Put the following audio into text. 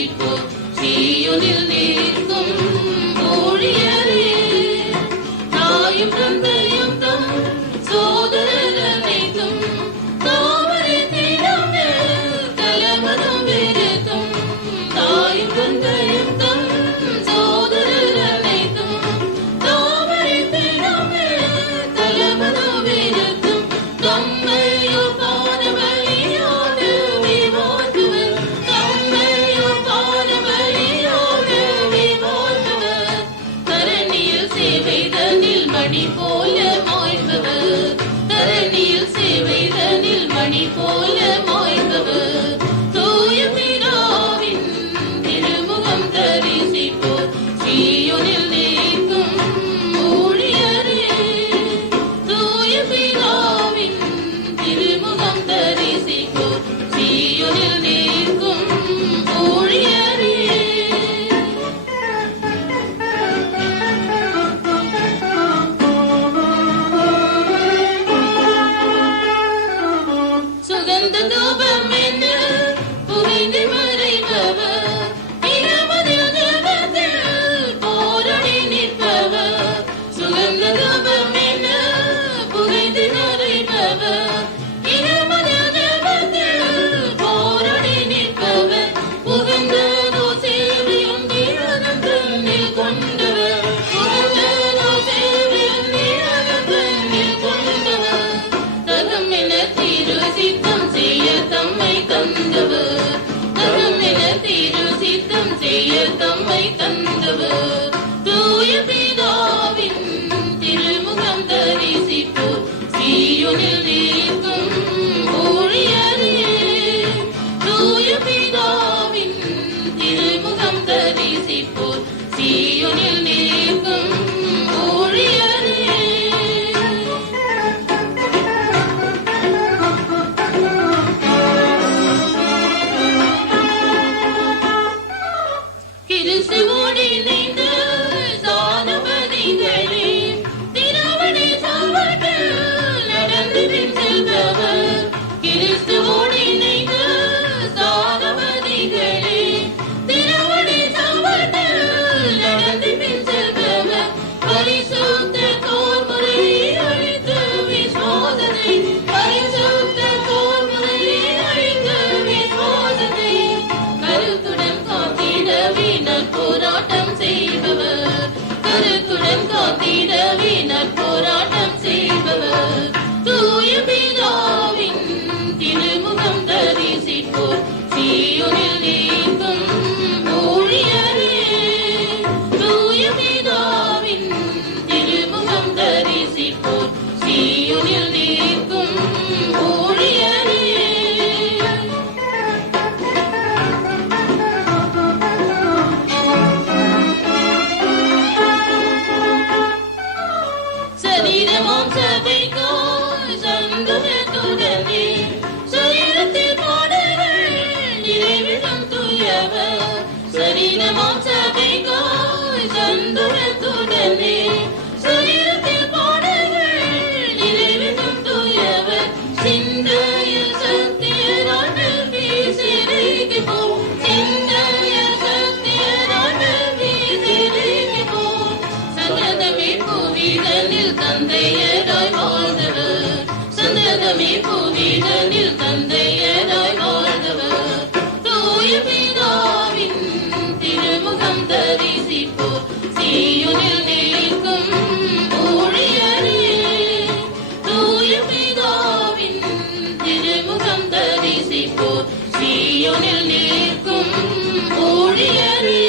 தரிசிப்போர் சீயோனில் நிற்கும் ஊழியரே. தாயும் தந்தையும் தம் சோதரர் அனைத்தும் தாமரை தினமில் கலவரம் விருத்தும். தாயும் தந்தையும் தம் சோதரர் அனைத்தும் தாமரை தினமில் கலவரம் விருத்தும். தம்மையோர் பாரபலியோடு விவாழ்த்துவர். தம்மையோர் பாரபலியோடு விவாழ்த்துவர். தரணியில் சேவைதனில் மணி போல மாய்பவர். தரணியில் சேவைதனில் மணி போல மாய்பவர். தூய பிதாவின் திருமுகம் தரிசிப்போர் சீயோனில் நிற்கும் ஊழியரே. தூய பிதாவின் திருமுகம் தரிசிப்போர் சீயோனில் நிற்கும் ஊழியரே. சுகந்த தூபம் என்ன புகைந்து மறைபவர். இரவதில் ஜெபத்தில் போராடி நிற்பவர். சுகந்த தூபம் என்ன புகைந்து மறைபவர். இரவதில் ஜெபத்தில் போராடி நிற்பவர். உகந்ததோ சேவையும் தியாகம் தன்னில் கொண்டவர். உகந்ததோ சேவையும் தியாகம் தன்னில் கொண்டவர். தகம் என திரு சித்தம் செய்ய தம்மை தந்தவர். தகம் என திரு சித்தம் செய்ய தம்மை தந்தவர். தூய பிதாவின் திருமுகம் தரிசிப்போர் சீயோனில் நிற்கும் ஊழியரே. தூய பிதாவின் திருமுகம் தரிசிப்போர் சீயோனில் நிற்கும் ஊழியரே. கிறிஸ்துவோடு இணைந்து சாதபதிகளே, திருவடி சாவட்டில் நடந்து பின் செல்பவர். கிறிஸ்துவோடு இணைந்து சாதபதிகளே, திருவடி சாவட்டில் நடந்து பின் செல்பவர். பரிசுத்த கோர்முறையை அழித்து விசுவாசத்தை. பரிசுத்த கோர்முறையை அழித்து விசுவாசத்தை. கருத்துடன் காத்திடவே நற்போராட்டம் செய்பவர். கருத்துடன் காத்திடவே நற்போராட்டம் செய்பவர். தூய பிதாவின் திருமுகம் தரிசிப்போர் சீயோனில் நிற்கும் ஊழியரே. தூய பிதாவின் திருமுகம் தரிசிப்போர் சீயோனில் நிற்கும் ஊழியரே. சரீரமாம் சபைக்கோ சந்தோஷத்துடனே சரீரத்தில் பாடுகள் நிறைவிடம் தூயவர். சரீரமாம் சபைக்கோ சந்தோஷத்துடனே சரீரத்தில் பாடுகள் நிறைவிடம் தூயவர். சிந்தையில் சத்தியரான வீசிறைக்கு போ. சிந்தையில் சத்தியரான வீசிறைக்கு போ. சந்ததமே புவிதனில் தந்தையராய் வாழ்ந்தவர். சந்ததமே புவிதனில் தந்தையராய் வாழ்ந்தவர். தூய பிதாவின் திருமுகம் தரிசிப்போர் சீயோனில் நிற்கும் ஊழியரே. தூய பிதாவின் திருமுகம் தரிசிப்போர் சீயோனில் நிற்கும் ஊழியரே.